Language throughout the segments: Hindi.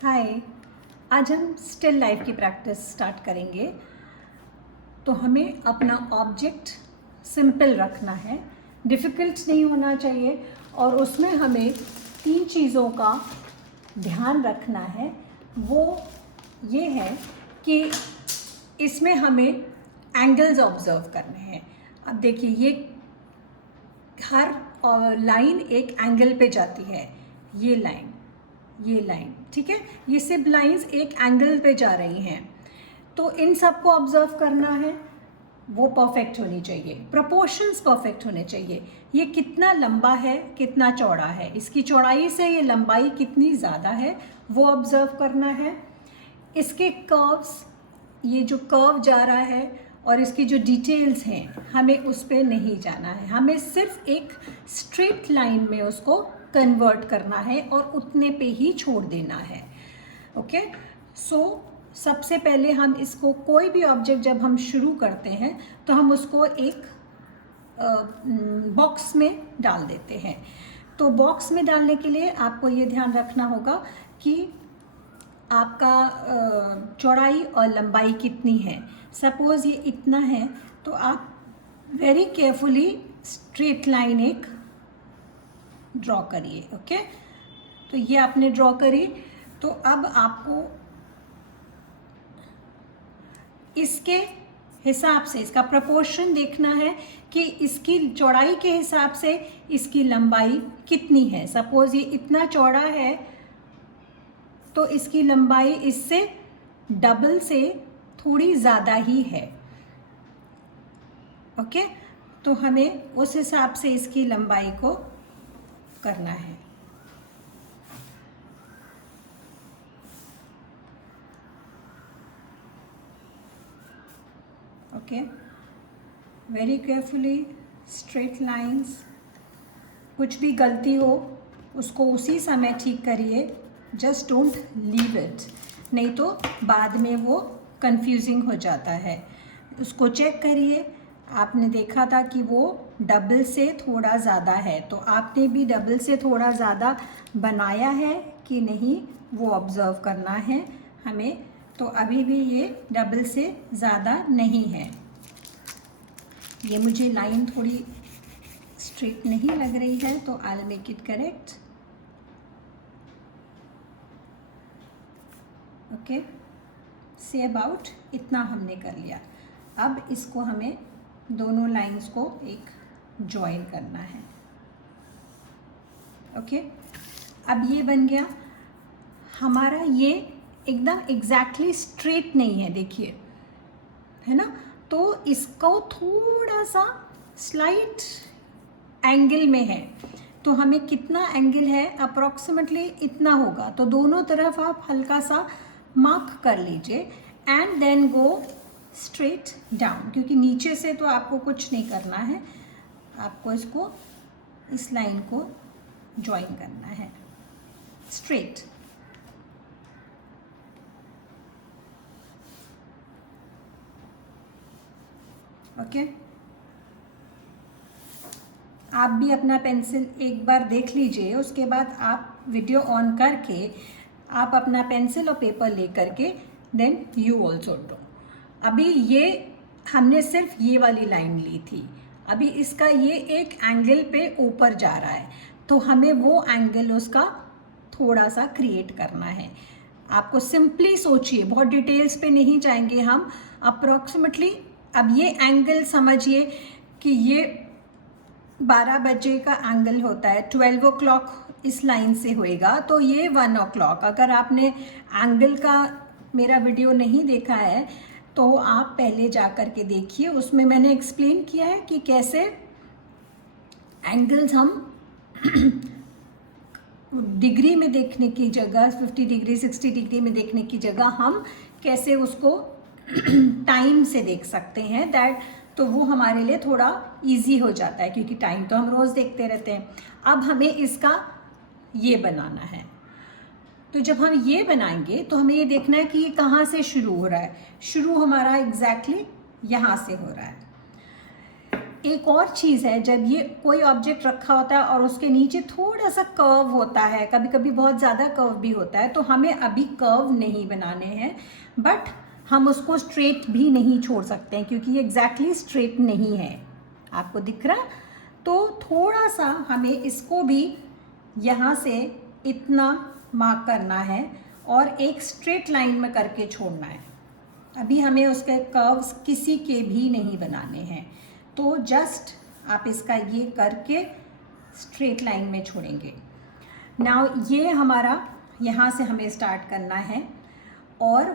हाय। आज हम स्टिल लाइफ की प्रैक्टिस स्टार्ट करेंगे। तो हमें अपना ऑब्जेक्ट सिंपल रखना है, डिफ़िकल्ट नहीं होना चाहिए, और उसमें हमें 3 चीज़ों का ध्यान रखना है। वो ये है कि इसमें हमें एंगल्स ऑब्ज़र्व करने हैं। अब देखिए, ये हर लाइन एक एंगल पे जाती है। ये लाइन, ठीक है, ये सब लाइंस एक एंगल पे जा रही हैं। तो इन सब को ऑब्जर्व करना है, वो परफेक्ट होनी चाहिए, प्रोपोर्शंस परफेक्ट होने चाहिए। ये कितना लंबा है, कितना चौड़ा है, इसकी चौड़ाई से ये लंबाई कितनी ज़्यादा है, वो ऑब्जर्व करना है। इसके कर्व्स, ये जो कर्व जा रहा है और इसकी जो डिटेल्स हैं, हमें उस पर नहीं जाना है। हमें सिर्फ एक स्ट्रेट लाइन में उसको कन्वर्ट करना है और उतने पे ही छोड़ देना है। ओके, सो सबसे पहले हम इसको, कोई भी ऑब्जेक्ट जब हम शुरू करते हैं तो हम उसको एक बॉक्स में डाल देते हैं। तो बॉक्स में डालने के लिए आपको ये ध्यान रखना होगा कि आपका चौड़ाई और लंबाई कितनी है। सपोज़ ये इतना है, तो आप वेरी केयरफुली स्ट्रेट लाइन एक ड्रॉ करिए। ओके, तो ये आपने ड्रॉ करी। तो अब आपको इसके हिसाब से इसका प्रोपोर्शन देखना है कि इसकी चौड़ाई के हिसाब से इसकी लंबाई कितनी है। सपोज़ ये इतना चौड़ा है तो इसकी लंबाई इससे डबल से थोड़ी ज़्यादा ही है। ओके, तो हमें उस हिसाब से इसकी लंबाई को करना है। Okay, very carefully straight lines. कुछ भी गलती हो उसको उसी समय ठीक करिए, जस्ट डोंट लीव इट, नहीं तो बाद में वो कंफ्यूजिंग हो जाता है। उसको चेक करिए। आपने देखा था कि वो डबल से थोड़ा ज़्यादा है, तो आपने भी डबल से थोड़ा ज़्यादा बनाया है कि नहीं, वो ऑब्ज़र्व करना है हमें। तो अभी भी ये डबल से ज़्यादा नहीं है। ये मुझे लाइन थोड़ी स्ट्रेट नहीं लग रही है, तो I will make it correct. Okay, say about इतना हमने कर लिया। अब इसको हमें दोनों लाइंस को एक जॉइन करना है। ओके, अब ये बन गया हमारा। ये एकदम एग्जैक्टली स्ट्रेट नहीं है, देखिए, है ना। तो इसको थोड़ा सा स्लाइट एंगल में है। तो हमें कितना एंगल है, अप्रॉक्सीमेटली इतना होगा। तो दोनों तरफ आप हल्का सा मार्क कर लीजिए and then go straight down, क्योंकि नीचे से तो आपको कुछ नहीं करना है, आपको इसको, इस लाइन को ज्वाइन करना है स्ट्रेट। ओके, आप भी अपना पेंसिल एक बार देख लीजिए, उसके बाद आप वीडियो ऑन करके आप अपना पेंसिल और पेपर ले करके देन यू ऑल्सो डू। अभी ये हमने सिर्फ ये वाली लाइन ली थी, अभी इसका ये एक एंगल पे ऊपर जा रहा है, तो हमें वो एंगल उसका थोड़ा सा क्रिएट करना है। आपको सिंपली सोचिए, बहुत डिटेल्स पे नहीं जाएंगे हम, अप्रॉक्सीमेटली। अब ये एंगल समझिए कि ये 12 बजे का एंगल होता है, 12 o'clock इस लाइन से होएगा, तो ये 1 o'clock। अगर आपने एंगल का मेरा वीडियो नहीं देखा है तो आप पहले जा कर के देखिए, उसमें मैंने एक्सप्लेन किया है कि कैसे एंगल्स हम डिग्री में देखने की जगह, 50 डिग्री 60 डिग्री में देखने की जगह हम कैसे उसको टाइम से देख सकते हैं। दैट, तो वो हमारे लिए थोड़ा इजी हो जाता है, क्योंकि टाइम तो हम रोज़ देखते रहते हैं। अब हमें इसका ये बनाना है। तो जब हम ये बनाएंगे तो हमें ये देखना है कि ये कहाँ से शुरू हो रहा है। शुरू हमारा एग्जैक्टली यहाँ से हो रहा है। एक और चीज़ है, जब ये कोई ऑब्जेक्ट रखा होता है और उसके नीचे थोड़ा सा कर्व होता है, कभी कभी बहुत ज़्यादा कर्व भी होता है, तो हमें अभी कर्व नहीं बनाने हैं, बट हम उसको स्ट्रेट भी नहीं छोड़ सकते हैं क्योंकि ये एग्जैक्टली स्ट्रेट नहीं है। आपको दिख रहा? तो थोड़ा सा हमें इसको भी यहाँ से इतना मार्क करना है और एक स्ट्रेट लाइन में करके छोड़ना है। अभी हमें उसके कर्व्स किसी के भी नहीं बनाने हैं, तो जस्ट आप इसका ये करके स्ट्रेट लाइन में छोड़ेंगे। नाउ ये हमारा यहाँ से हमें स्टार्ट करना है और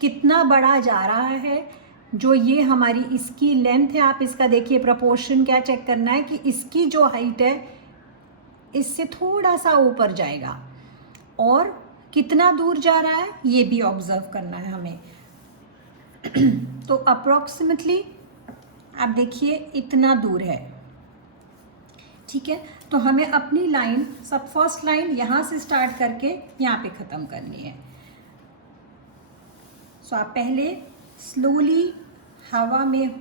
कितना बड़ा जा रहा है, जो ये हमारी इसकी लेंथ है, आप इसका देखिए प्रोपोर्शन क्या चेक करना है कि इसकी जो हाइट है इससे थोड़ा सा ऊपर जाएगा और कितना दूर जा रहा है ये भी ऑब्जर्व करना है हमें। तो अप्रोक्सीमेटली आप देखिए इतना दूर है, ठीक है। तो हमें अपनी लाइन सब फर्स्ट लाइन यहाँ से स्टार्ट करके यहाँ पे ख़त्म करनी है। सो आप पहले स्लोली हवा में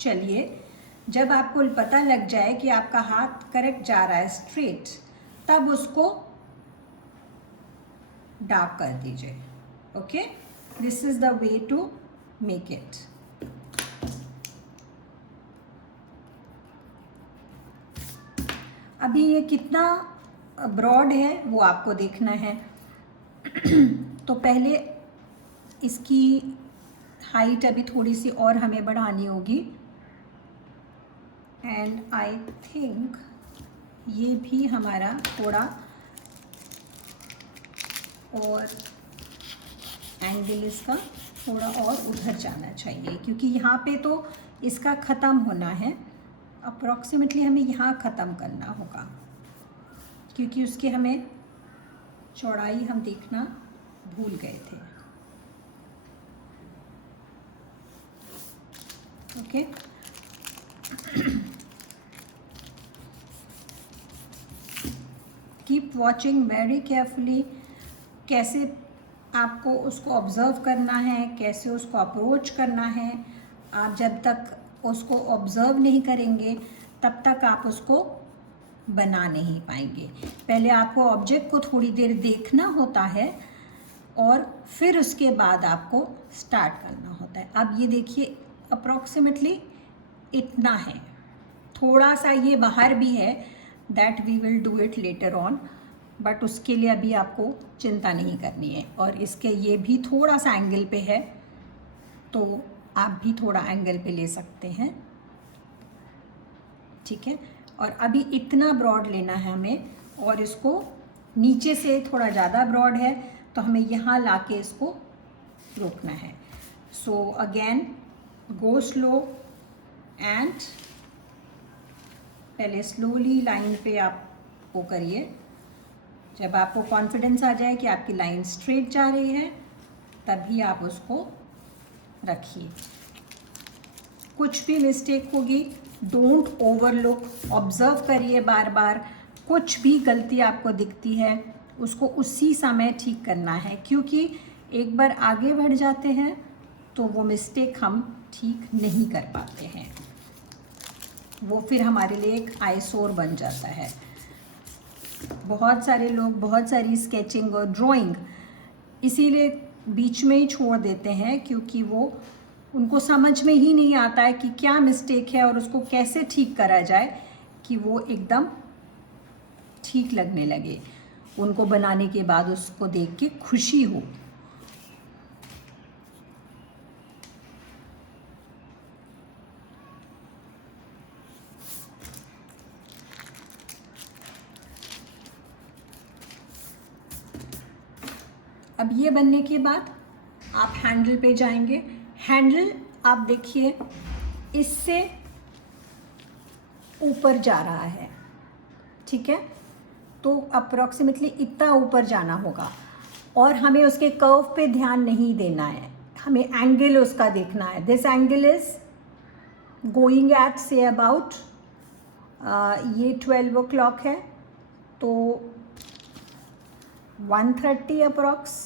चलिए, जब आपको पता लग जाए कि आपका हाथ करेक्ट जा रहा है स्ट्रेट, तब उसको डार्क कर दीजिए। Okay, this is the way to make it. अभी ये कितना ब्रॉड है वो आपको देखना है। तो पहले इसकी हाइट अभी थोड़ी सी और हमें बढ़ानी होगी, एंड आई थिंक ये भी हमारा थोड़ा और एंगल इसका थोड़ा और उधर जाना चाहिए, क्योंकि यहाँ पे तो इसका ख़त्म होना है। अप्रॉक्सीमेटली हमें यहाँ ख़त्म करना होगा, क्योंकि उसके हमें चौड़ाई हम देखना भूल गए थे। Okay, keep watching very carefully, कैसे आपको उसको ऑब्ज़र्व करना है, कैसे उसको अप्रोच करना है। आप जब तक उसको ऑब्ज़र्व नहीं करेंगे तब तक आप उसको बना नहीं पाएंगे। पहले आपको ऑब्जेक्ट को थोड़ी देर देखना होता है और फिर उसके बाद आपको स्टार्ट करना होता है। अब ये देखिए अप्रॉक्सीमेटली इतना है, थोड़ा सा ये बाहर भी है, that we will do it later on, but उसके लिए अभी आपको चिंता नहीं करनी है। और इसके ये भी थोड़ा सा एंगल पे है, तो आप भी थोड़ा एंगल पे ले सकते हैं, ठीक है। और अभी इतना ब्रॉड लेना है हमें, और इसको नीचे से थोड़ा ज़्यादा ब्रॉड है तो हमें यहाँ लाके इसको रोकना है। So again go slow and पहले स्लोली लाइन पे आप वो करिए। जब आपको कॉन्फिडेंस आ जाए कि आपकी लाइन स्ट्रेट जा रही है, तभी आप उसको रखिए। कुछ भी मिस्टेक होगी, डोंट ओवरलुक, ऑब्जर्व करिए बार बार। कुछ भी गलती आपको दिखती है उसको उसी समय ठीक करना है, क्योंकि एक बार आगे बढ़ जाते हैं तो वो मिस्टेक हम ठीक नहीं कर पाते हैं, वो फिर हमारे लिए एक आईसोर बन जाता है। बहुत सारे लोग बहुत सारी स्केचिंग और ड्राइंग इसीलिए बीच में ही छोड़ देते हैं, क्योंकि वो उनको समझ में ही नहीं आता है कि क्या मिस्टेक है और उसको कैसे ठीक करा जाए कि वो एकदम ठीक लगने लगे, उनको बनाने के बाद उसको देख के खुशी हो। अब ये बनने के बाद आप हैंडल पे जाएंगे। हैंडल आप देखिए इससे ऊपर जा रहा है, ठीक है, तो अप्रॉक्सीमेटली इतना ऊपर जाना होगा और हमें उसके कर्व पे ध्यान नहीं देना है, हमें एंगल उसका देखना है। This angle is going at say about ये 12 o'clock है, तो 1:30 अप्रॉक्स।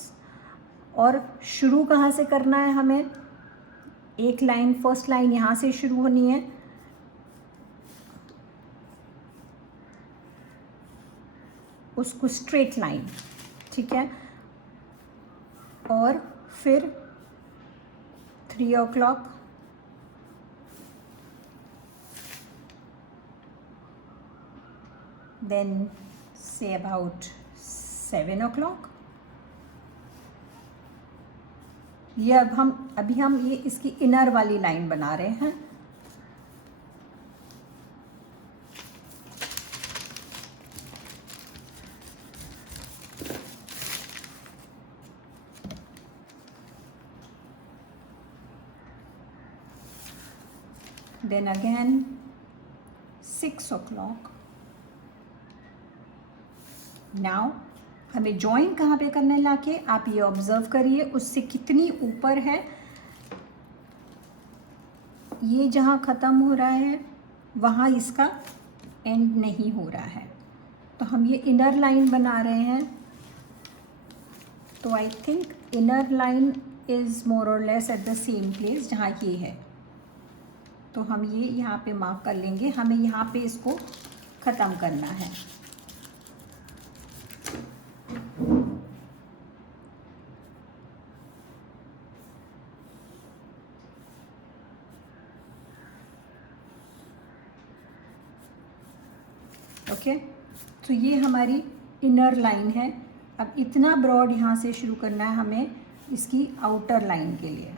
और शुरू कहाँ से करना है हमें, एक लाइन फर्स्ट लाइन यहाँ से शुरू होनी है, उसको स्ट्रेट लाइन, ठीक है। और फिर 3 o'clock, then say about 7 o'clock। ये अभी हम ये इसकी इनर वाली लाइन बना रहे हैं। Then again 6 o'clock। नाउ हमें ज्वाइन कहाँ पे करना है लाके, आप ये ऑब्जर्व करिए उससे कितनी ऊपर है। ये जहाँ ख़त्म हो रहा है वहाँ इसका एंड नहीं हो रहा है, तो हम ये इनर लाइन बना रहे हैं। तो I think inner line is more और less at the same place जहाँ ये है, तो हम ये यहाँ पे मार्क कर लेंगे। हमें यहाँ पे इसको ख़त्म करना है। ओके, तो ये हमारी इनर लाइन है। अब इतना ब्रॉड यहाँ से शुरू करना है हमें इसकी आउटर लाइन के लिए।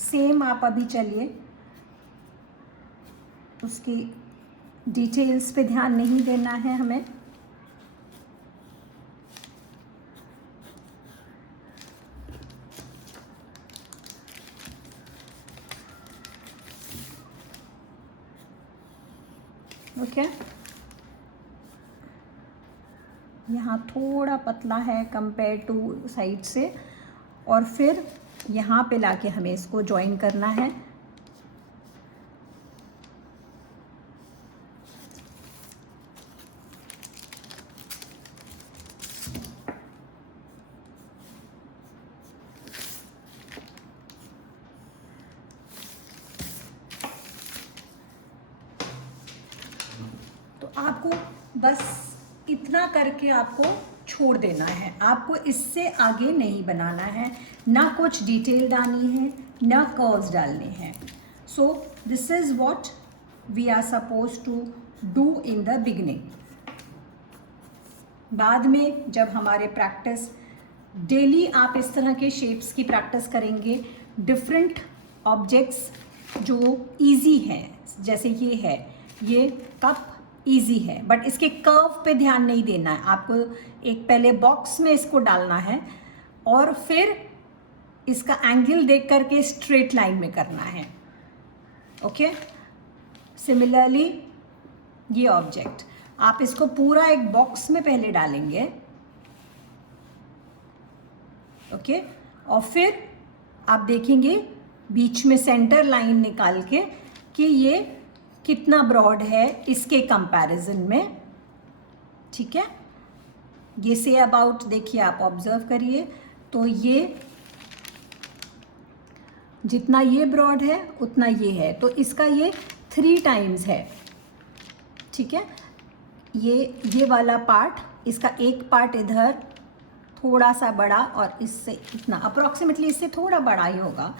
सेम आप अभी चलिए, उसकी डिटेल्स पे ध्यान नहीं देना है हमें। ओके, यहाँ थोड़ा पतला है कंपेयर टू साइड से, और फिर यहाँ पे लाके हमें इसको ज्वाइन करना है। तो आपको बस इतना करके आपको छोड़ देना है, आपको इससे आगे नहीं बनाना है, ना कुछ डिटेल डालनी है, ना कर्व्स डालने हैं। So this is what we are suppose to do in the beginning. बाद में जब हमारे प्रैक्टिस डेली आप इस तरह के शेप्स की प्रैक्टिस करेंगे, डिफरेंट ऑब्जेक्ट्स जो इजी हैं, जैसे ये है, ये कप इजी है, बट इसके कर्व पे ध्यान नहीं देना है आपको। एक पहले बॉक्स में इसको डालना है और फिर इसका एंगल देख करके स्ट्रेट लाइन में करना है। ओके, सिमिलरली ये ऑब्जेक्ट आप इसको पूरा एक बॉक्स में पहले डालेंगे। ओके, और फिर आप देखेंगे बीच में सेंटर लाइन निकाल के कि ये कितना ब्रॉड है इसके कंपैरिजन में। ठीक है, ये से अबाउट देखिए, आप ऑब्जर्व करिए, तो ये जितना ये ब्रॉड है उतना ये है, तो इसका ये 3 टाइम्स है। ठीक है, ये वाला पार्ट, इसका एक पार्ट इधर थोड़ा सा बड़ा और इससे इतना, अप्रॉक्सीमेटली इससे थोड़ा बड़ा ही होगा,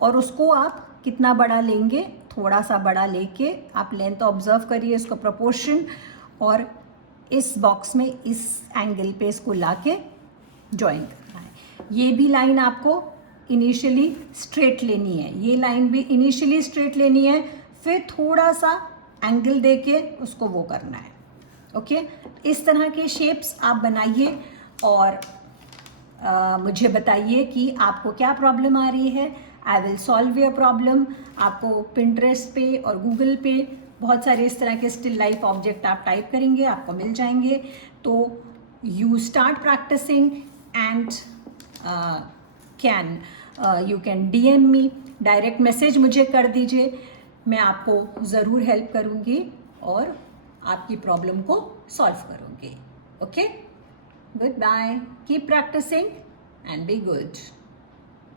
और उसको आप कितना बड़ा लेंगे, थोड़ा सा बड़ा लेके आप लेंथ ऑब्जर्व करिए, इसको प्रोपोर्शन, और इस बॉक्स में इस एंगल पे इसको लाके जॉइन करना है। ये भी लाइन आपको इनिशियली स्ट्रेट लेनी है, ये लाइन भी इनिशियली स्ट्रेट लेनी है, फिर थोड़ा सा एंगल देके उसको वो करना है। ओके, इस तरह के शेप्स आप बनाइए और मुझे बताइए कि आपको क्या प्रॉब्लम आ रही है। I will solve your problem. आपको पिंटरेस्ट पे और गूगल पे बहुत सारे इस तरह के स्टिल लाइफ ऑब्जेक्ट आप टाइप करेंगे, आपको मिल जाएंगे। तो you start practising and you can DM me, direct message मुझे कर दीजिए, मैं आपको ज़रूर हेल्प करूँगी और आपकी प्रॉब्लम को सॉल्व करूँगी। Okay, goodbye, keep practising and be good.